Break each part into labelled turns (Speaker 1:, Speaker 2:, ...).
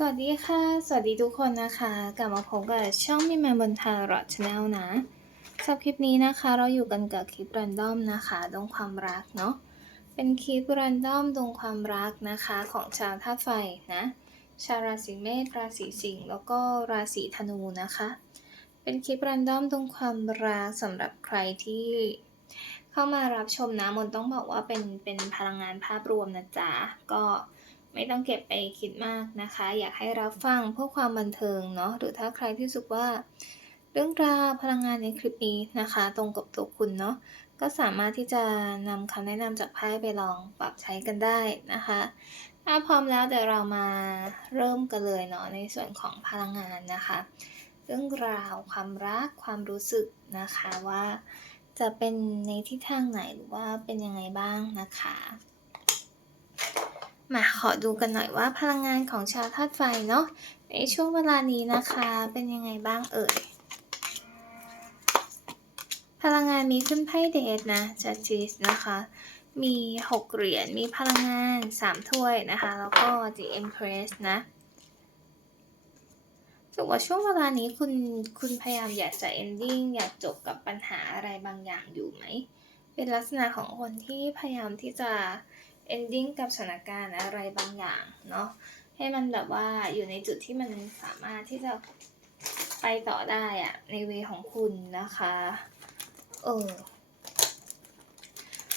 Speaker 1: สวัสดีค่ะ สวัสดีทุกคนนะคะ กลับมาพบกับช่องมิแมนบนทารอ t ชาแนลนะสำหรับคลิปนี้นะคะ เราอยู่กันกับคลิปรันดอมนะคะดวงความรักเนาะ เป็นคลิปรันดอมดวงความรักนะคะของชาวธาตุไฟนะ ชาวราศีเมษ ราศีสิงห์ แล้วก็ราศีธนูนะคะ เป็นคลิปรันดอมดวงความรักสำหรับใครที่เข้ามารับชมนะ มนต้องบอกว่าเป็นเป็นพลังงานภาพรวมนะจ๊ะ ก็ ไม่ต้องเก็บไปคิดมากนะคะ อยากให้รับฟังเพื่อความบันเทิงเนาะหรือถ้าใครที่รู้สึกว่า เรื่องราวพลังงานในคลิปนี้นะคะ ตรงกับตัวคุณเนาะก็สามารถที่จะนำคำแนะนำจากไพ่ไปลองปรับใช้กันได้นะคะถ้าพร้อมแล้วเดี๋ยวเรามาเริ่มกันเลยเนาะในส่วนของพลังงานนะคะ เรื่องราวความรักความรู้สึกนะคะว่าจะเป็นในทิศทางไหนหรือว่าเป็นยังไงบ้างนะคะ มาขอดูกันหน่อยว่าพลังงานของชาวธาตุไฟเนาะในช่วงเวลานี้นะคะเป็นยังไงบ้างเอ่ย พลังงานมีขึ้นไพ่เดทนะจัดจิสนะคะ มี 6 เหรียญมีพลังงาน 3 ถ้วยนะคะ แล้วก็ The Empress นะถือว่าช่วงเวลานี้คุณคุณพยายามอยากจะ ending อยากจบกับปัญหาอะไรบางอย่างอยู่ไหม เป็นลักษณะของคนที่พยายามที่จะ ending กับสถานการณ์อะไรบางอย่างเนาะให้มันแบบว่าอยู่ในจุดที่มันสามารถที่จะไปต่อได้อะในเวของคุณนะคะเออ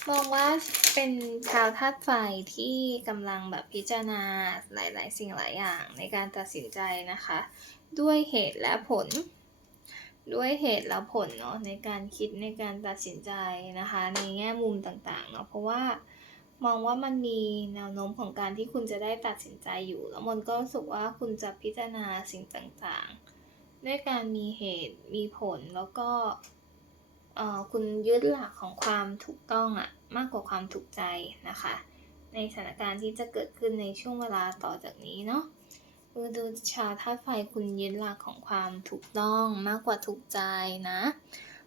Speaker 1: มองว่าเป็นชาวธาตุไฟที่กำลังแบบพิจารณาหลาย ๆ สิ่งหลายอย่างในการตัดสินใจนะคะ ด้วยเหตุและผล ด้วยเหตุและผลเนาะในการคิดในการตัดสินใจนะคะ ในแง่มุมต่าง ๆ เนาะเพราะว่า มองว่ามันมีแนวโน้มของการที่คุณจะได้ตัดสินใจอยู่ แล้วมันก็รู้สึกว่าคุณจะพิจารณาสิ่งต่างๆ ด้วยการมีเหตุมีผลแล้วก็คุณยึดหลักของความถูกต้องอะมากกว่าความถูกใจนะคะ ในสถานการณ์ที่จะเกิดขึ้นในช่วงเวลาต่อจากนี้เนาะคือดูชาวธาตุไฟคุณยึดหลักของความถูกต้องมากกว่าถูกใจนะ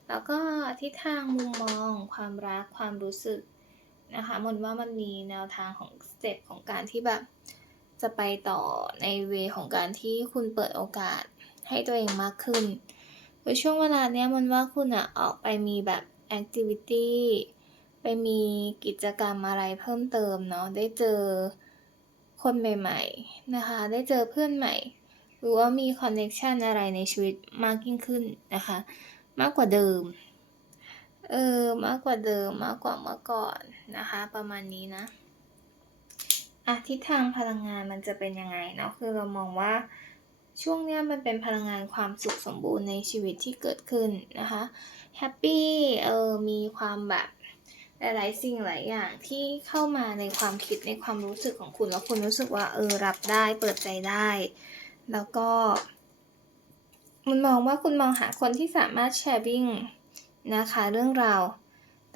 Speaker 1: แล้วก็ทิศทางมุมมอง ความรักความรู้สึก นะคะมนว่ามันมีแนวทางของสเต็ปของการที่แบบจะไปต่อในเวของการที่คุณเปิดโอกาสให้ตัวเองมากขึ้นโดยช่วงเวลาเนี้ยมันว่าคุณอะออกไปมีแบบแอคทิวิตี้ไปมีกิจกรรมอะไรเพิ่มเติมเนาะได้เจอคนใหม่ๆนะคะ ได้เจอเพื่อนใหม่ หรือว่ามีคอนเน c ชันอะไรในชีวิตมากยิ่งขึ้นนะคะ มากกว่าเดิม เออมากกว่าเดิมมากกว่าเมื่อก่อนนะคะ ประมาณนี้นะอะทิศทางพลังงานมันจะเป็นยังไงเนาะคือเรามองว่าช่วงเนี้ยมันเป็นพลังงานความสุขสมบูรณ์ในชีวิตที่เกิดขึ้นนะคะแฮปปี้เออมีความแบบหลายๆสิ่งหลายอย่างที่เข้ามาในความคิดในความรู้สึกของคุณแล้วคุณรู้สึกว่าเออรับได้เปิดใจได้ แล้วก็มันมองว่าคุณมองหาคนที่สามารถแชร์ริ่ง นะคะ เรื่องราว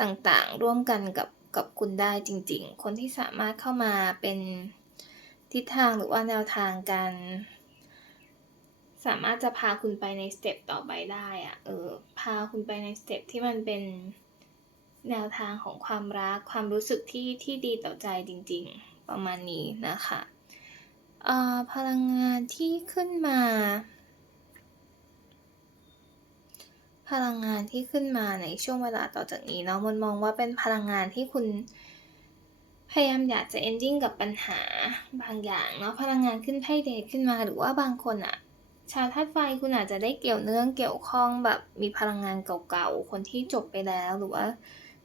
Speaker 1: ต่างๆ ร่วมกันกับกับคุณได้จริง ๆ คนที่สามารถเข้ามาเป็นทิศทางหรือว่าแนวทางการสามารถจะพาคุณไปในสเต็ปต่อไปได้อะเออพาคุณไปในสเต็ปที่มันเป็นแนวทางของความรักความรู้สึกที่ที่ดีต่อใจจริง ๆ ประมาณนี้นะคะเอ่อพลังงานที่ขึ้นมา พลังงานที่ขึ้นมาในช่วงเวลาต่อจากนี้เนาะมันมองว่าเป็นพลังงานที่คุณ พยายามอยากจะ ending กับปัญหาบางอย่างเนาะพลังงานขึ้นไพ่เดทขึ้นมาหรือว่าบางคนอะชาวธาตุไฟคุณอาจจะได้เกี่ยวเนื่องเกี่ยวข้องแบบมีพลังงานเก่าๆ คนที่จบไปแล้วหรือว่า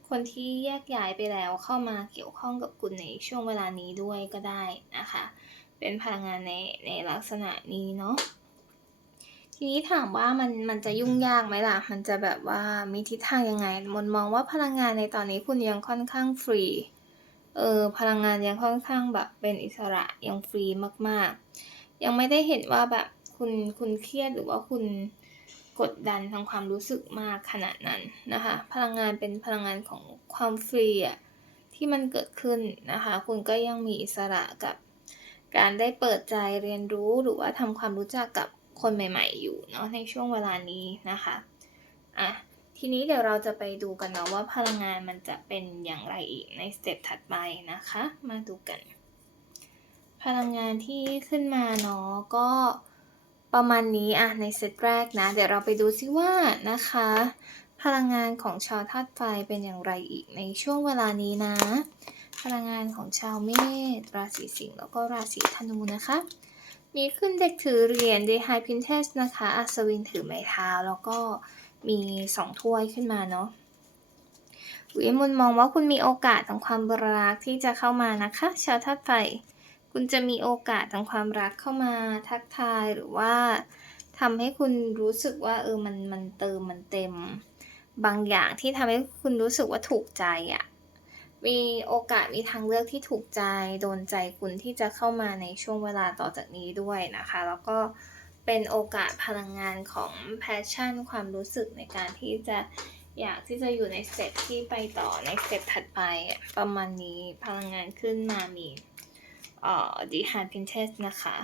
Speaker 1: คนที่แยกย้ายไปแล้วเข้ามาเกี่ยวข้องกับคุณในช่วงเวลานี้ด้วยก็ได้นะคะ เป็นพลังงานในในลักษณะนี้เนาะ ทีนี้ถามว่ามันมันจะยุ่งยากไหมล่ะ มันจะแบบว่ามีทิศทางยังไง มนมองว่าพลังงานในตอนนี้คุณยังค่อนข้างฟรี เออ พลังงานยังค่อนข้างแบบเป็นอิสระยังฟรีมากๆ ยังไม่ได้เห็นว่าแบบคุณคุณเครียดหรือว่าคุณกดดันทางความรู้สึกมากขนาดนั้นนะคะ พลังงานเป็นพลังงานของความฟรีอะที่มันเกิดขึ้นนะคะ คุณก็ยังมีอิสระกับการได้เปิดใจเรียนรู้หรือว่าทำความรู้จักกับ คนใหม่ ๆ อยู่เนาะในช่วงเวลานี้นะคะอะทีนี้เดี๋ยวเราจะไปดูกันเนาะว่าพลังงานมันจะเป็นอย่างไรอีกในสเต็ปถัดไปนะคะ มาดูกัน พลังงานที่ขึ้นมาเนาะก็ประมาณนี้อะในเซตแรกนะ เดี๋ยวเราไปดูซิว่านะคะ พลังงานของชาวธาตุไฟเป็นอย่างไรอีกในช่วงเวลานี้นะ พลังงานของชาวเมษราศีสิงห์แล้วก็ราศีธนูนะคะ มีขึ้นเด็กถือเหรียญ The High Princess นะคะ อัศวินถือไม้เท้า แล้วก็มีสองถ้วยขึ้นมาเนาะวิมุนมองว่าคุณมีโอกาสทางความรักที่จะเข้ามานะคะ ชาวธาตุไฟ คุณจะมีโอกาสทางความรักเข้ามาทักทายหรือว่าทำให้คุณรู้สึกว่าเออมันมันเติมมันเต็ม บางอย่างที่ทำให้คุณรู้สึกว่าถูกใจอะ่ะ มีโอกาสมีทางเลือกที่ถูกใจโดนใจคุณที่จะเข้ามาในช่วงเวลาต่อจากนี้ด้วยนะคะ แล้วก็เป็นโอกาสพลังงานของแพชชั่นความรู้สึกในการที่จะอยากที่จะอยู่ในสเต็ปที่ไปต่อในสเต็ปถัดไปประมาณนี้พลังงานขึ้นมามีเอ่อดีฮาร์พินเทสนะคะ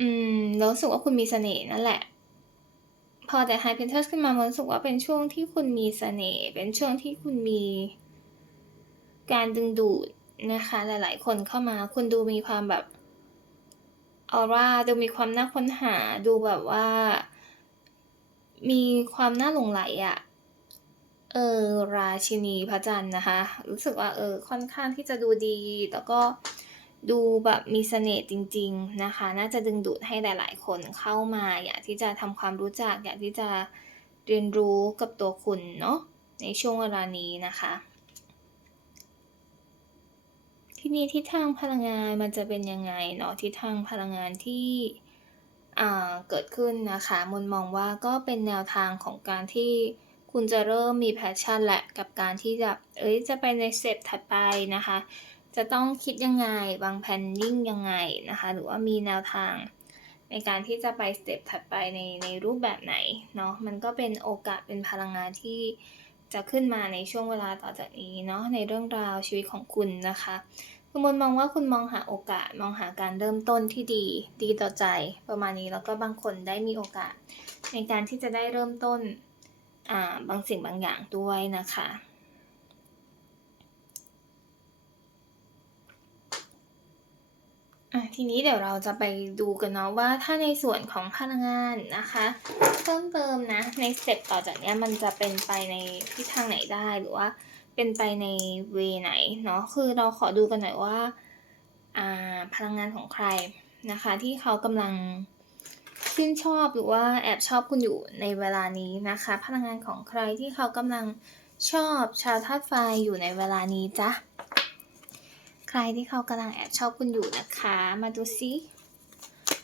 Speaker 1: อืมรู้สึกว่าคุณมีเสน่ห์นั่นแหละ พอแต่ High Princess ขึ้นมามันรู้สึกว่าเป็นช่วงที่คุณมีเสน่ห์เป็นช่วงที่คุณมีการดึงดูดนะคะ หลายๆ คนเข้ามาคุณดูมีความแบบออร่าดูมีความน่าค้นหาดูแบบว่า มีความน่าหลงไหลอะเออราชินีพระจันทร์นะคะ รู้สึกว่าเออค่อนข้างที่จะดูดี แล้วก็ ดูแบบมีเสน่ห์จริง ๆนะคะ น่าจะดึงดูดให้หลาย ๆ คนเข้ามา อยากที่จะทำความรู้จัก อยากที่จะเรียนรู้กับตัวคุณเนาะในช่วงเวลานี้นะคะ ทีนี้ทิศทางพลังงานมันจะเป็นยังไงเนาะทิศทางพลังงานที่เกิดขึ้นนะคะมนมองว่าก็เป็นแนวทางของการที่คุณจะเริ่มมี passion แหละกับการที่จะเอ๊ยจะไปในสเต็ปถัดไปนะคะ จะต้องคิดยังไงวาง planning ยังไงนะคะ หรือว่ามีแนวทางในการที่จะไปสเต็ปถัดไปในในรูปแบบไหนเนาะมันก็เป็นโอกาสเป็นพลังงานที่จะขึ้นมาในช่วงเวลาต่อจากนี้เนาะในเรื่องราวชีวิตของคุณนะคะคือมนมองว่าคุณมองหาโอกาสมองหาการเริ่มต้นที่ดี ดีต่อใจประมาณนี้แล้วก็บางคนได้มีโอกาส ในการที่จะได้เริ่มต้นอ่าบางสิ่งบางอย่างด้วยนะคะ อ่าทีนี้เดี๋ยวเราจะไปดูกันเนาะว่าถ้าในส่วนของพลังงานนะคะ เพิ่มเติมนะในสเต็ปต่อจากนี้มันจะเป็นไปในทิศทางไหนได้หรือว่าเป็นไปในเวไหนเนาะคือเราขอดูกันหน่อยว่าอ่าพลังงานของใครนะคะ ที่เขากำลังชื่นชอบหรือว่าแอบชอบคุณอยู่ในเวลานี้นะคะ พลังงานของใครที่เขากำลังชอบชาวธาตุไฟอยู่ในเวลานี้จ๊ะ รที่เขากำลังแอบชอบคุณอยู่นะคะ มาดูซิ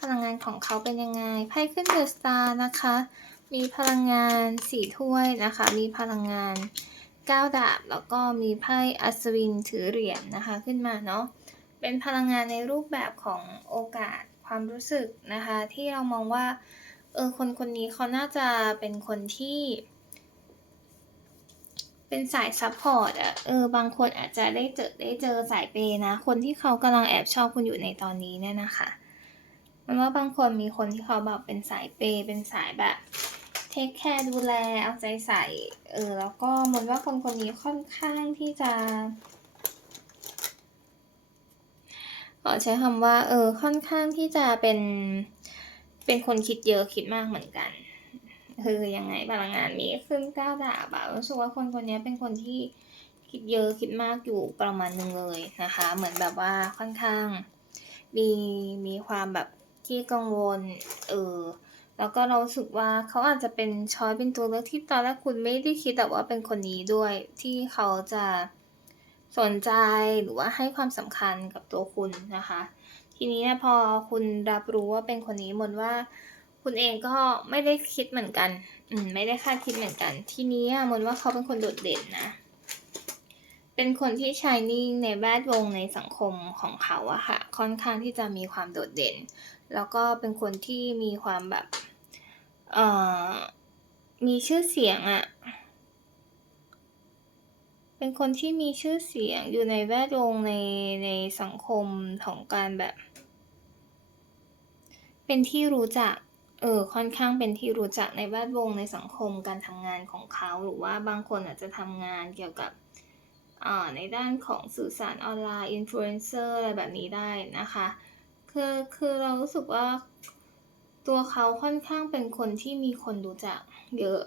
Speaker 1: พลังงานของเขาเป็นยังไง ไพ่ขึ้น The Star นะคะ มีพลังงาน4ถ้วยนะคะ มีพลังงาน9ดาบ แล้วก็มีไพ่อัศวินถือเหรียญนะคะขึ้นมาเนาะ เป็นพลังงานในรูปแบบของโอกาสความรู้สึกนะคะ ที่เรามองว่า เออ คนคนนี้เขาน่าจะเป็นคนที่ เป็นสายซัปพอร์ตอะเออบางคนอาจจะได้เจอได้เจอสายเปย์นะ คนที่เขากำลังแอบชอบคุณอยู่ในตอนนี้เนี่ยนะคะ มันว่าบางคนมีคนที่เขาแบบเป็นสายเปย์เป็นสายแบบเทคแคร์ดูแลเอาใจใส่เออแล้วก็มันว่าคนคนนี้ค่อนข้างที่จะขอใช้คำว่าเออค่อนข้างที่จะเป็นเป็นคนคิดเยอะคิดมากเหมือนกัน คือยังไงพลังงานนี้ขึ้น9ดาบอะรู้สึกว่าคนคนนี้เป็นคนที่คิดเยอะคิดมากอยู่ประมาณหนึ่งเลยนะคะ เหมือนแบบว่าค่อนข้าง มีมีความแบบขี้กังวลเออแล้วก็เราสึกว่าเขาอาจจะเป็นช้อยเป็นตัวเลือกที่ตอนแรกคุณไม่ได้คิดแบบว่าเป็นคนนี้ด้วยที่เขาจะสนใจหรือว่าให้ความสำคัญกับตัวคุณนะคะ ทีนี้นี่ยพอคุณรับรู้ว่าเป็นคนนี้มนว่า คุณเองก็ไม่ได้คิดเหมือนกัน อืม ไม่ได้คาดคิดเหมือนกัน ทีนี้อะมนว่าเขาเป็นคนโดดเด่นนะ เป็นคนที่ shining ในแวดวงในสังคมของเขาอะค่ะ ค่อนข้างที่จะมีความโดดเด่น แล้วก็เป็นคนที่มีความแบบ เอ่อ มีชื่อเสียงอะเป็นคนที่มีชื่อเสียงอยู่ในแวดวงในในสังคมของการแบบ เป็นที่รู้จัก เออค่อนข้างเป็นที่รู้จักในแวดวงในสังคมการทำงานของเขาหรือว่าบางคนอาจจะทำงานเกี่ยวกับในด้านของสื่อสารออนไลน์ Influencer อะไรแบบนี้ได้นะคะ คือคือเรารู้สึกว่าตัวเขาค่อนข้างเป็นคนที่มีคนรู้จักเยอะ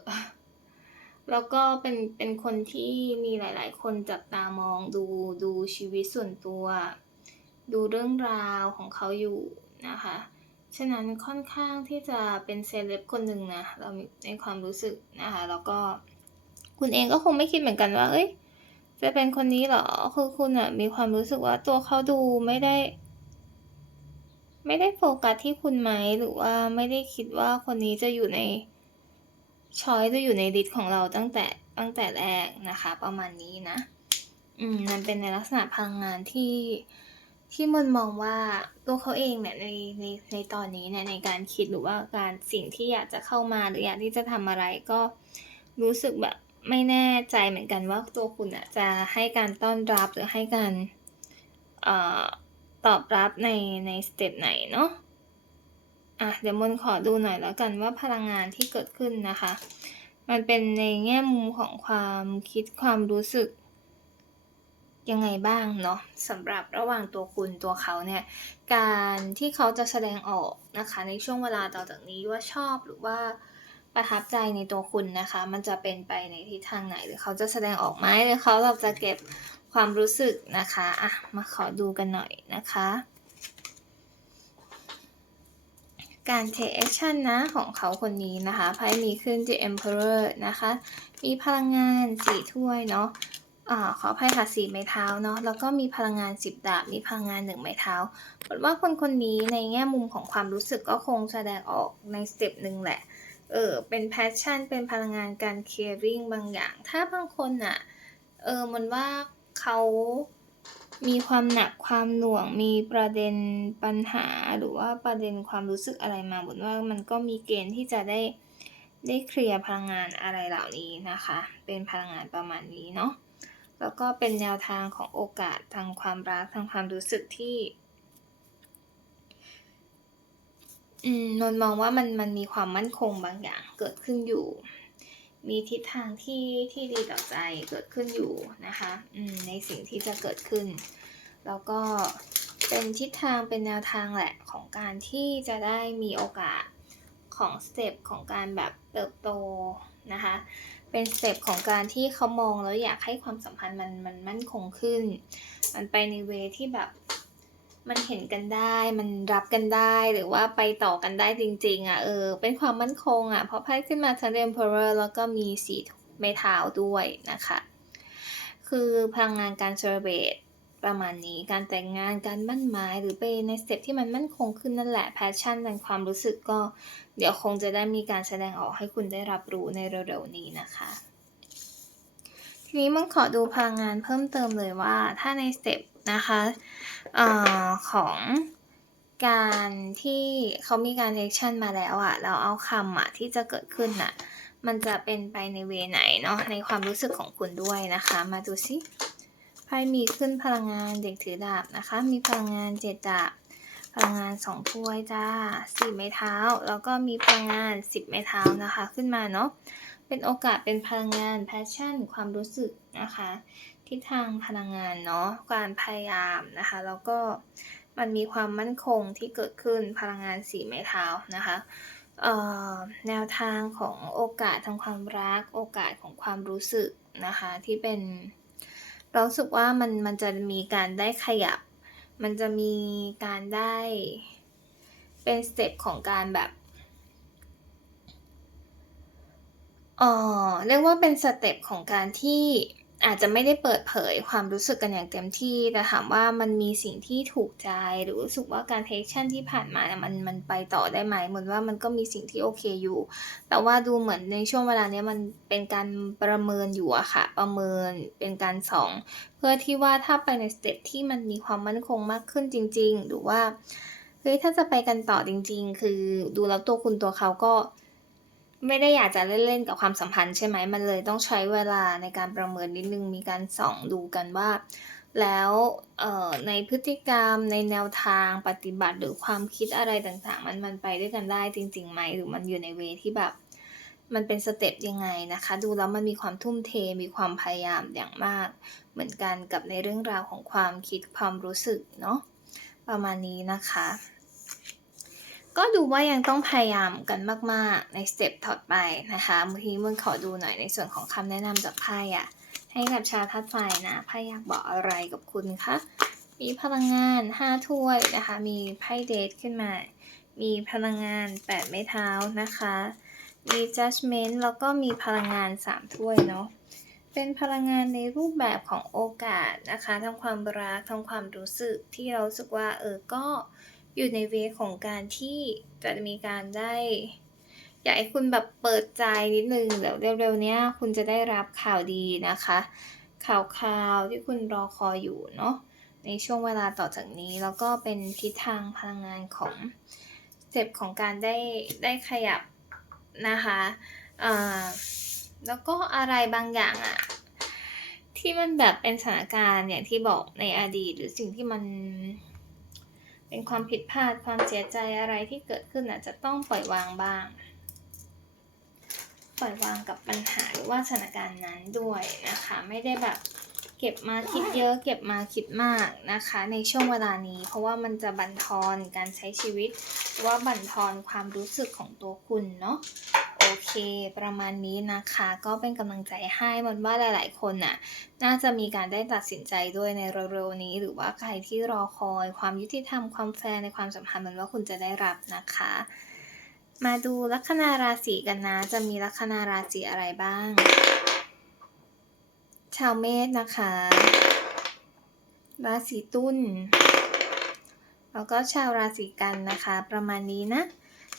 Speaker 1: แล้วก็เป็นเป็นคนที่มีหลาย ๆ คนจับตามองดูดูชีวิตส่วนตัว ดูเรื่องราวของเขาอยู่นะคะ ฉะนั้นค่อนข้างที่จะเป็นเซเลบคนหนึ่งนะเราในความรู้สึกนะคะแล้วก็คุณเองก็คงไม่คิดเหมือนกันว่า เอ้ย จะเป็นคนนี้เหรอคือคุณอะมีความรู้สึกว่าตัวเขาดูไม่ได้ ไม่ได้โฟกัสที่คุณไหมหรือว่าไม่ได้คิดว่าคนนี้จะอยู่ในช้อยส์จะอยู่ในลิสของเราตั้งแต่ตั้งแต่แรกนะคะ ประมาณนี้นะ อืมมันเป็นในลักษณะพลังงานที่ ที่มนมองว่าตัวเขาเองเนี่ยในในในตอนนี้เนี่ยในการคิดหรือว่าการสิ่งที่อยากจะเข้ามาหรืออยากที่จะทำอะไรก็รู้สึกแบบไม่แน่ใจเหมือนกันว่าตัวคุณอะจะให้การต้อนรับหรือให้การออตอบรับในในสเต็ปไหนเนาะอะเดี๋ยวมนขอดูหน่อยแล้วกันว่าพลังงานที่เกิดขึ้นนะคะ มันเป็นในแง่มุมของความคิดความรู้สึก ยังไงบ้างเนาะสำหรับระหว่างตัวคุณตัวเขาเนี่ยการที่เขาจะแสดงออกนะคะ ในช่วงเวลาต่อจากนี้ว่าชอบหรือว่าประทับใจในตัวคุณนะคะ มันจะเป็นไปในทิศทางไหน หรือเขาจะแสดงออกไหมหรือเขาเราจะเก็บความรู้สึกนะคะอะมาขอดูกันหน่อยนะคะ การ take action นะของเขาคนนี้นะคะไพ่มีขึ้น The Emperor นะคะ มีพลังงานสี่ถ้วยเนาะ อ่าขออภัยค่ะสี่ไม้เท้าเนาะแล้วก็มีพลังงานสิบดาบมีพลังงานหนึ่งไม้เท้าผลว่าคนคนนี้ในแง่มุมของความรู้สึกก็คงแสดงออกในสเต็ปหนึ่งแหละเออเป็น passion เป็นพลังงานการ caring บางอย่าง ถ้าบางคนอะเออมันว่าเขามีความหนักความหน่วงมีประเด็นปัญหาหรือว่าประเด็นความรู้สึกอะไรมาบนว่ามันก็มีเกณฑ์ที่จะได้ได้เคลียร์พลังงานอะไรเหล่านี้นะคะ เป็นพลังงานประมาณนี้เนาะ แล้วก็เป็นแนวทางของโอกาสทางความรักทางความรู้สึกที่นนมองว่ามันมันมีความมั่นคงบางอย่างเกิดขึ้นอยู่ มีทิศทางที่ที่ดีต่อใจเกิดขึ้นอยู่นะคะในสิ่งที่จะเกิดขึ้น แล้วก็เป็นทิศทางเป็นแนวทางแหละของการที่จะได้มีโอกาสของสเต็ปของการแบบเติบโตนะคะ เป็นสเต็ปของการที่เขามองแล้วอยากให้ความสัมพันธ์มันมันมั่นคงขึ้น มันไปในเวที่แบบมันเห็นกันได้ มันรับกันได้ หรือว่าไปต่อกันได้จริงๆอะ เออ เป็นความมั่นคงอะ เพราะไพ่ขึ้นมาทั้ง Emperor แล้วก็มีสีไม้เท้าด้วยนะคะ คือพลังงานการเซอร์เบต ประมาณนี้การแต่งงานการมั่นหมายหรือไปในสเต็ปที่มันมั่นคงขึ้นนั่นแหละ passion ในความรู้สึกก็เดี๋ยวคงจะได้มีการแสดงออกให้คุณได้รับรู้ในเร็วๆนี้นะคะ ทีนี้มันขอดูพลังงานเพิ่มเติมเลยว่าถ้าในสเต็ปนะคะออของการที่เขามีการ action มาแล้วอะเราเอาคำอะที่จะเกิดขึ้นอะมันจะเป็นไปในเวไหนเนาะในความรู้สึกของคุณด้วยนะคะ มาดูสิ พ่มีขึ้นพลังงานเด็กถือดาบนะคะ มีพลังงานเจ็ดดาบ พลังงานสองถ้วยจ้าสี่ไม้เท้า แล้วก็มีพลังงานสิบไม้เท้านะคะ ขึ้นมาเนาะ เป็นโอกาสเป็นพลังงาน passion ความรู้สึกนะคะ ทิศทางพลังงานเนาะ การพยายามนะคะ แล้วก็มันมีความมั่นคงที่เกิดขึ้นพลังงานสีไม้เท้านะคะแนวทางของโอกาสทางความรัก โอกาสของความรู้สึกนะคะที่เป็น เราสึกว่ามันมันจะมีการได้ขยับ มันจะมีการได้เป็นสเต็ปของการแบบเออเรียกว่าเป็นสเต็ปของการที่ อาจจะไม่ได้เปิดเผยความรู้สึกกันอย่างเต็มที่ แต่ถามว่ามันมีสิ่งที่ถูกใจ หรือรู้สึกว่าการเทคชั่นที่ผ่านมาเนี่ยมันมันไปต่อได้ไหมเหมือนว่ามันก็มีสิ่งที่โอเคอยู่ แต่ว่าดูเหมือนในช่วงเวลาเนี้ยมันเป็นการประเมินอยู่อะค่ะ ประเมินเป็นการส่อง เพื่อที่ว่าถ้าไปในสเต็ปที่มันมีความมั่นคงมากขึ้นจริง ๆ หรือว่าเฮ้ยถ้าจะไปกันต่อจริง ๆ คือดูแล้วตัวคุณตัวเขาก็ ไม่ได้อยากจะเล่นๆกับความสัมพันธ์ใช่ไหมมันเลยต้องใช้เวลาในการประเมินนิดนึงมีการส่องดูกันว่า แล้วในพฤติกรรมในแนวทางปฏิบัติหรือความคิดอะไรต่างๆ มันมันไปด้วยกันได้จริงๆไหมหรือมันอยู่ในเวที่แบบ มันเป็นสเต็ปยังไงนะคะ ดูแล้วมันมีความทุ่มเทมีความพยายามอย่างมาก เหมือนกันกับในเรื่องราวของความคิดความรู้สึกเนาะประมาณนี้นะคะ ก็ดูว่ายังต้องพยายามกันมาก ๆ ในสเต็ปถัดไปนะคะบางทีมึงขอดูหน่อยในส่วนของคำแนะนำจากไพ่อะให้กับชาวธาตุไฟนะไพ่อยากบอกอะไรกับคุณคะมีพลังงาน5ถ้วยนะคะ มีไพ่เดทขึ้นมา มีพลังงาน 8 ไม้เท้านะคะ มี judgment แล้วก็มีพลังงาน 3 ถ้วยเนาะ เป็นพลังงานในรูปแบบของโอกาสนะคะ ทั้งความรัก ทั้งความรู้สึกที่เราสึกว่าเออ ก็ อยู่ในเวของการที่จะมีการได้ อยากให้คุณแบบเปิดใจนิดนึงเดี๋ยวเร็วๆเนี้ยคุณจะได้รับข่าวดีนะคะ ข่าวข่าวที่คุณรอคอยอยู่เนาะในช่วงเวลาต่อจากนี้แล้วก็เป็นทิศทางพลังงานของเต็ปของการได้ได้ขยับนะคะแล้วก็อะไรบางอย่างอะที่มันแบบเป็นสถานการณ์อย่างที่บอกในอดีตหรือสิ่งที่มัน เป็นความผิดพลาดความเสียใจอะไรที่เกิดขึ้นอาจจะต้องปล่อยวางบ้าง ปล่อยวางกับปัญหาหรือว่าสถานการณ์นั้นด้วยนะคะ ไม่ได้แบบเก็บมาคิดเยอะ เก็บมาคิดมากนะคะ ในช่วงเวลานี้ เพราะว่ามันจะบั่นทอนการใช้ชีวิตว่าบั่นทอนความรู้สึกของตัวคุณเนาะ เค ประมาณนี้นะคะ ก็เป็นกำลังใจให้มันว่าหลาย ๆ คนน่ะ น่าจะมีการได้ตัดสินใจด้วยในเร็วๆนี้ หรือว่าใครที่รอคอยความยุติธรรมความแฟร์ในความสัมพันธ์มันว่าคุณจะได้รับนะคะ มาดูลัคนาราศีกันนะ จะมีลัคนาราศีอะไรบ้าง ชาวเมษนะคะ ราศีตุลแล้วก็ชาวราศีกันนะคะ ประมาณนี้นะ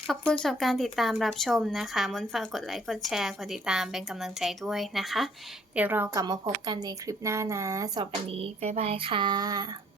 Speaker 1: ขอบคุณสำหรับการติดตามรับชมนะคะมนฝากกดไลค์กดแชร์กดติดตามเป็นกำลังใจด้วยนะคะ เดี๋ยวเรากลับมาพบกันในคลิปหน้านะสำหรับวันนี้บ๊ายบายค่ะ